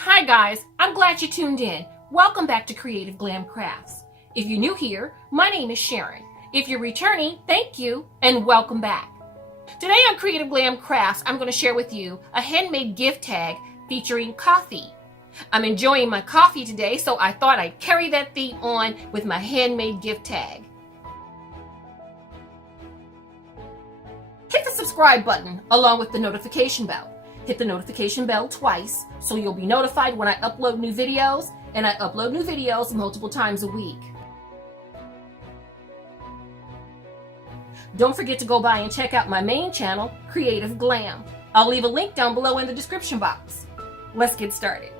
Hi guys, I'm glad you tuned in. Welcome back to Creative Glam Crafts. If you're new here, my name is Sharon. If you're returning, thank you and welcome back. Today on Creative Glam Crafts, I'm going to share with you a handmade gift tag featuring coffee. I'm enjoying my coffee today, so I thought I'd carry that theme on with my handmade gift tag. Hit the subscribe button along with the notification bell. Hit the notification bell twice so you'll be notified when I upload new videos, and I upload new videos multiple times a week. Don't forget to go by and check out my main channel, Creative Glam. I'll leave a link down below in the description box. Let's get started.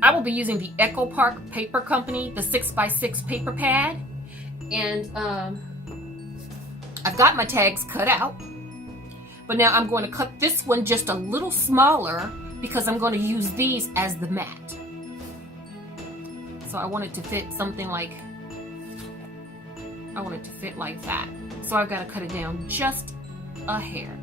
I will be using the Echo Park Paper Company, the 6x6 paper pad. And I've got my tags cut out. But now I'm going to cut this one just a little smaller because I'm going to use these as the mat. So I want it to fit something like, that. So I've got to cut it down just a hair.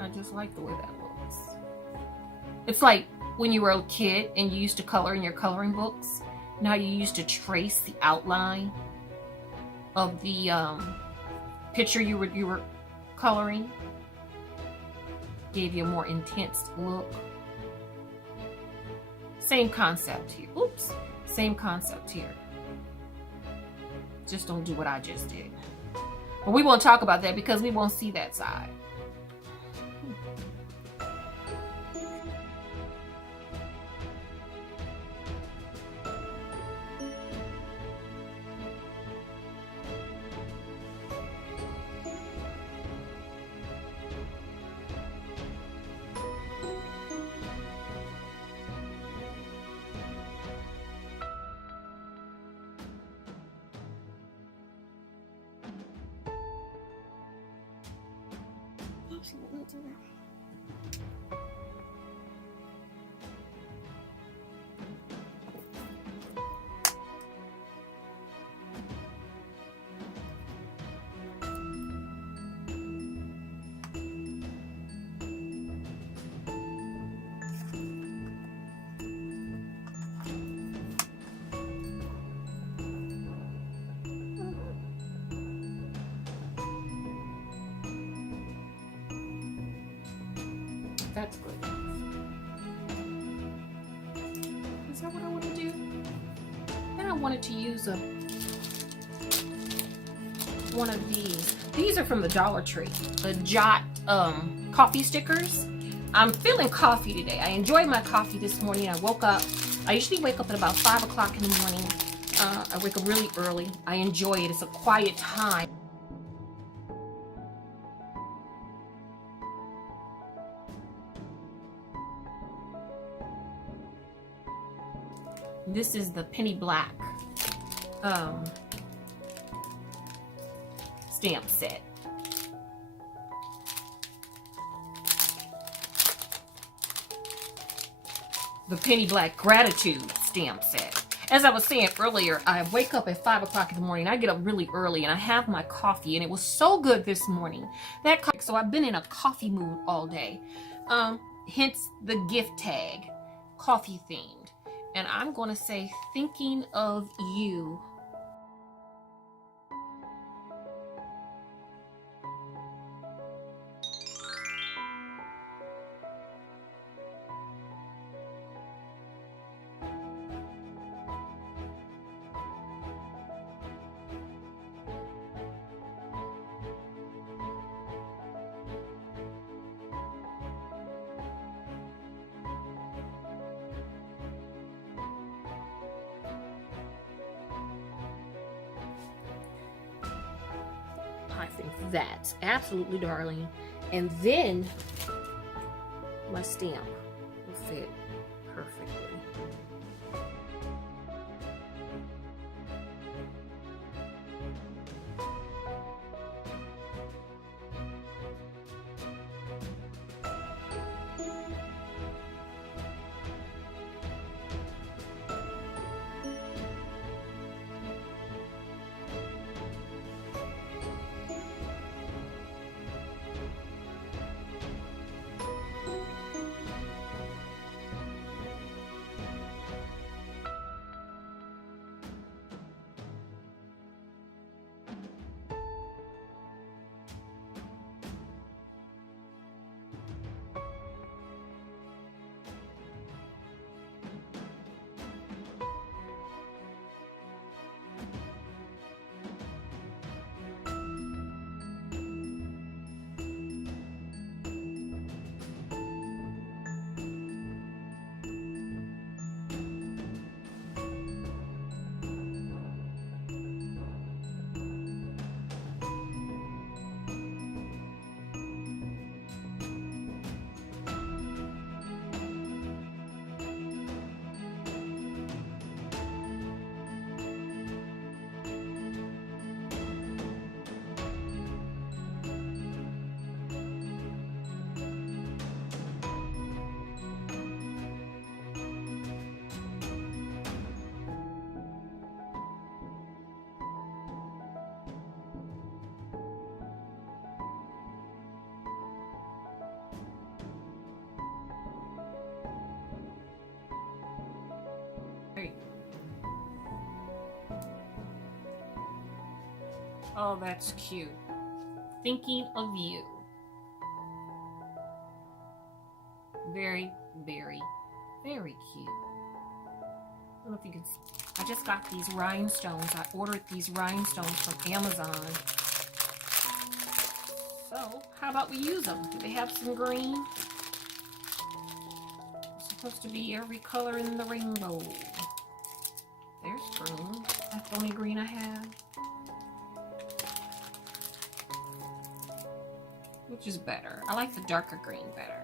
I just like the way that looks. It's like when you were a kid and you used to color in your coloring books. Now you used to trace the outline of the picture you were coloring. Gave you a more intense look. Same concept here. Oops. Same concept here. Just don't do what I just did. But we won't talk about that because we won't see that side. That's good. Is that what I want to do? Then I wanted to use one of these. These are from the Dollar Tree. The Jot coffee stickers. I'm feeling coffee today. I enjoyed my coffee this morning. I woke up. I usually wake up at about 5 o'clock in the morning. I wake up really early. I enjoy it. It's a quiet time. This is the penny black stamp set. The penny black gratitude stamp set. As I was saying earlier, I wake up at 5 o'clock in the morning. I get up really early and I have my coffee, and it was so good this morning. So I've been in a coffee mood all day. Hence the gift tag, coffee themed. And I'm going to say, thinking of you. I think that's absolutely darling. And then my stamp will fit perfectly. Oh, that's cute. Thinking of you. Very, very, very cute. I don't know if you can see. I just got these rhinestones. I ordered these rhinestones from Amazon. So, how about we use them? Do they have some green? It's supposed to be every color in the rainbow. There's green. That's the only green I have. Which is better? I like the darker green better.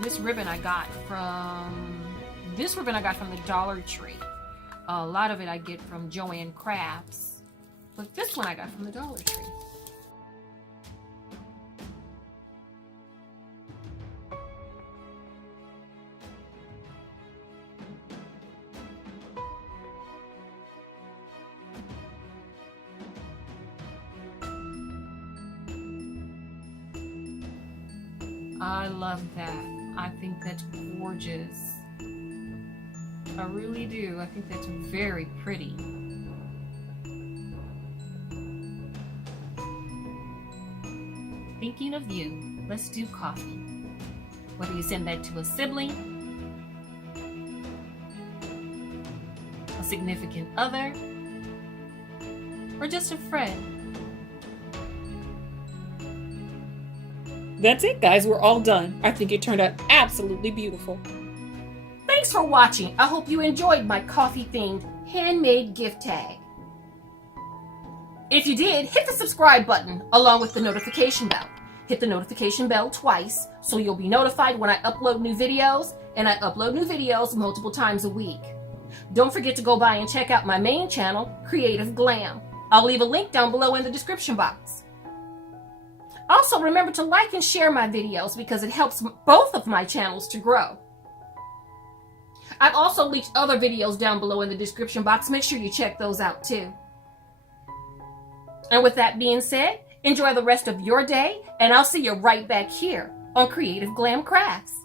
This ribbon I got from the Dollar Tree. A lot of it I get from Joanne Crafts, but this one I got from the Dollar Tree. I love that. I think that's gorgeous. I really do. I think that's very pretty. Thinking of you, let's do coffee. Whether you send that to a sibling, a significant other, or just a friend. That's it, guys. We're all done. I think it turned out absolutely beautiful. Thanks for watching. I hope you enjoyed my coffee-themed handmade gift tag. If you did, hit the subscribe button along with the notification bell. Hit the notification bell twice so you'll be notified when I upload new videos, and I upload new videos multiple times a week. Don't forget to go by and check out my main channel, Creative Glam. I'll leave a link down below in the description box. Also, remember to like and share my videos because it helps both of my channels to grow. I've also linked other videos down below in the description box. Make sure you check those out too. And with that being said, enjoy the rest of your day, and I'll see you right back here on Creative Glam Crafts.